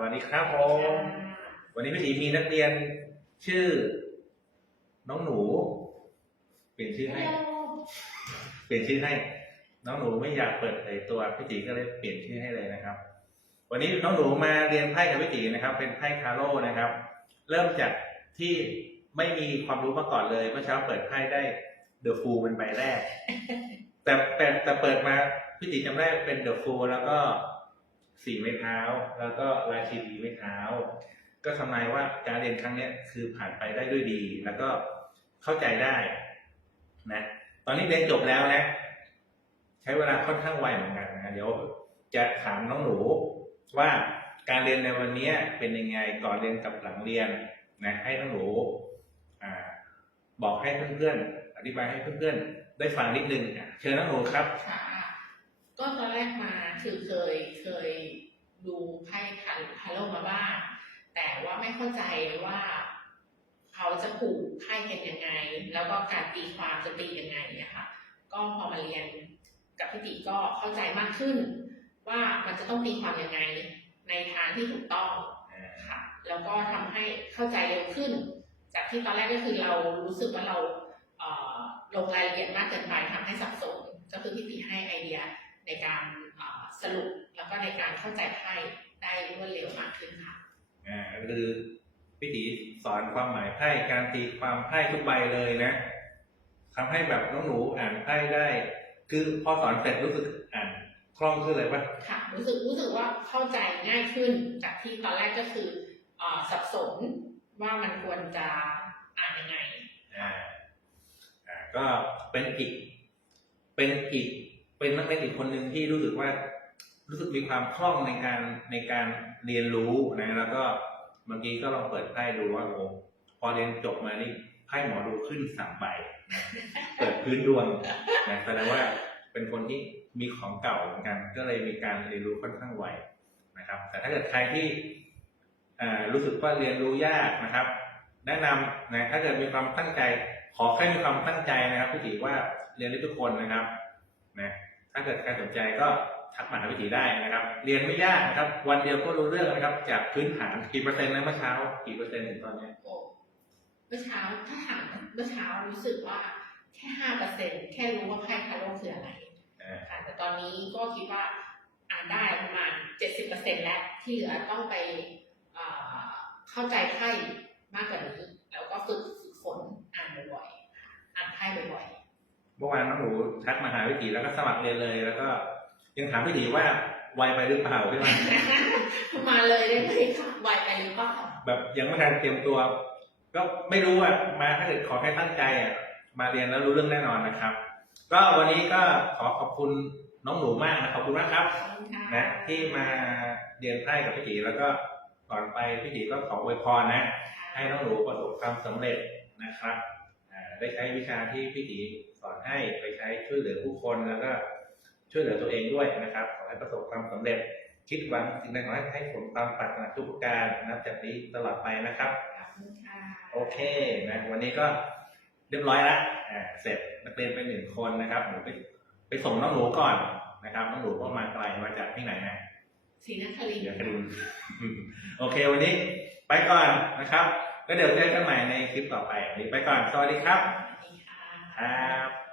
สวัสดีครับผมวันนี้พี่ตีมีนักเรียนชื่อ น้องหนู เปลี่ยนชื่อให้ เปลี่ยนชื่อให้ น้องหนูไม่อยากเปิดเผยตัวพี่ตีก็เลยเปลี่ยนชื่อให้เลยนะครับ วันนี้น้องหนูมาเรียนไพ่กับพี่ตีนะครับ เป็นไพ่คาโร่นะครับ เริ่มจากที่ไม่มีความรู้มาก่อนเลยเมื่อเช้าเปิดไพ่ได้เดอะฟูเป็นใบแรก แต่แต่แต่เปิดมาพี่ตีจำได้เป็นเดอะฟูแล้วก็ สี่ไม้เท้า แล้วก็ราชินีไม้เท้า ก็ทำนายว่าการเรียนครั้งนี้คือผ่านไปได้ด้วยดี แล้วก็เข้าใจได้นะตอนนี้เรียนจบแล้วนะ ใช้เวลาค่อนข้างไวเหมือนกันนะเดี๋ยวจะถามน้องหนูว่าการเรียนในวันนี้เป็นยังไงก่อนเรียนกับหลังเรียนนะให้น้องหนูอบอกให้เพื่อนๆอธิบายให้เพื่อนๆได้ฟังนิดนึงเชิญน้องหนูครับ ก็ตอนแรกมาคือเคยเคยดูไพ่คันฮาโลมาบ้าง แต่ว่าไม่เข้าใจว่าเขาจะผูกไพ่กันยังไง แล้วก็การตีความจะตียังไงเนี่ยค่ะ ก็พอมาเรียนกับพี่ติก็เข้าใจมากขึ้น ว่ามันจะต้องตีความยังไง ในทางที่ถูกต้องค่ะ แล้วก็ทำให้เข้าใจเร็วขึ้น จากที่ตอนแรกก็คือเรารู้สึกว่าเราเออลงรายละเอียดมากเกินไปทำให้สับสนก็คือพี่ตีให้ไอเดีย ในการเอ่อสรุปแล้วก็ในการเข้าใจไพ่ได้รวดเร็วมากขึ้นค่ะอ่าก็คือพี่ตีสอนความหมายไพ่การตีความไพ่ทุกใบเลยนะทำให้แบบน้องหนูอ่านไพ่ได้ คือพอสอนเสร็จรู้สึกอ่านคล่องขึ้นเลยป่ะค่ะ รู้สึกรู้สึกว่าเข้าใจง่ายขึ้นจากที่ตอนแรกก็คือเอ่อสับสนว่ามันควรจะอ่านยังไงอ่าอ่าก็เป็นอีก เป็นอีก เป็นนักเรียนอีกคนหนึ่งที่รู้สึกว่ารู้สึกมีความคล่องในการในการเรียนรู้นะแล้วก็เมื่อกี้ก็ลองเปิดไพ่ดูว่าโอ้พอเรียนจบมานี่ไพ่หมอดูขึ้นสามใบเปิดพื้นดวงนะแสดงว่าเป็นคนที่มีของเก่าเหมือนกัน ก็เลยมีการเรียนรู้ค่อนข้างไวนะครับ แต่ถ้าเกิดใครที่รู้สึกว่าเรียนรู้ยากนะครับ แนะนำนะถ้าเกิดมีความตั้งใจ ขอแค่มีความตั้งใจนะครับพี่ตีว่าเรียนได้ทุกคนนะครับนะ ถ้าเกิดใครสนใจก็ทักมาหาพี่ตีได้นะครับ เรียนไม่ยากนะครับ วันเดียวก็รู้เรื่องนะครับ จากพื้นฐานกี่เปอร์เซ็นต์นะเมื่อเช้า กี่เปอร์เซ็นต์ถึงตอนเนี้ยโอ้เมื่อเช้าถ้าถามเมื่อเช้ารู้สึกว่าแค่ห้าเปอร์เซ็นแค่รู้ว่าไพ่คาโลคืออะไรอ่าค่ะแต่ตอนนี้ก็คิดว่าอ่านได้ประมาณเจ็ดสิบเปอร์เซ็นแล้วที่เหลือต้องไปเอ่อเข้าใจไพ่มากกว่านี้ แล้วก็ฝึกฝึกฝนอ่านบ่อยๆค่ะอ่านไพ่บ่อย เมื่อวานน้องหนูทักมาหาพี่ตีแล้วก็สมัครเรียนเลย แล้วก็ ยังถามพี่ตีว่าไวไปหรือเปล่าพี่ว่าๆมาเลยได้ไหมค่ะไวไปหรือเปล่าแบบยังไม่ทันเตรียมตัว ก็ไม่รู้อะมาถ้าเกิดขอแค่ตั้งใจอะมาเรียนแล้วรู้เรื่องแน่นอนนะครับ ก็วันนี้ก็ขอขอบคุณน้องหนูมากนะขอบคุณมากครับขอบคุณค่ะนะที่มาเรียนไพ่กับพี่ตีแล้วก็ก่อนไปพี่ตีก็ขออวยพรนะ ให้น้องหนูประสบความสำเร็จนะครับอ่า ได้ใช้วิชาที่พี่ตีสอนให้ไปใช้ช่วยเหลือผู้คนแล้วก็ช่วยเหลือตัวเองด้วยนะครับ ขอให้ประสบความสำเร็จ คิดหวังสิ่งใดขอให้ให้ผลตามปรารถนาทุกประการนับจากนี้ตลอดไปนะครับขอบคุณค่ะโอเคนะวันนี้ก็เรียบร้อยแล้วอ่าเสร็จนักเรียนไปหนึ่งคนนะครับหนูไปไปส่งน้องหนูก่อนนะครับน้องหนูก็มาไกลมาจากที่ไหนนะศรีนครินทเดี๋ยวร์คดีโอเควันนี้ ไปก่อนนะครับ แล้วเดี๋ยวเจอกันใหม่ในคลิปต่อไปวันนี้ไปก่อน สวัสดีครับสวัสดีค่ะครับ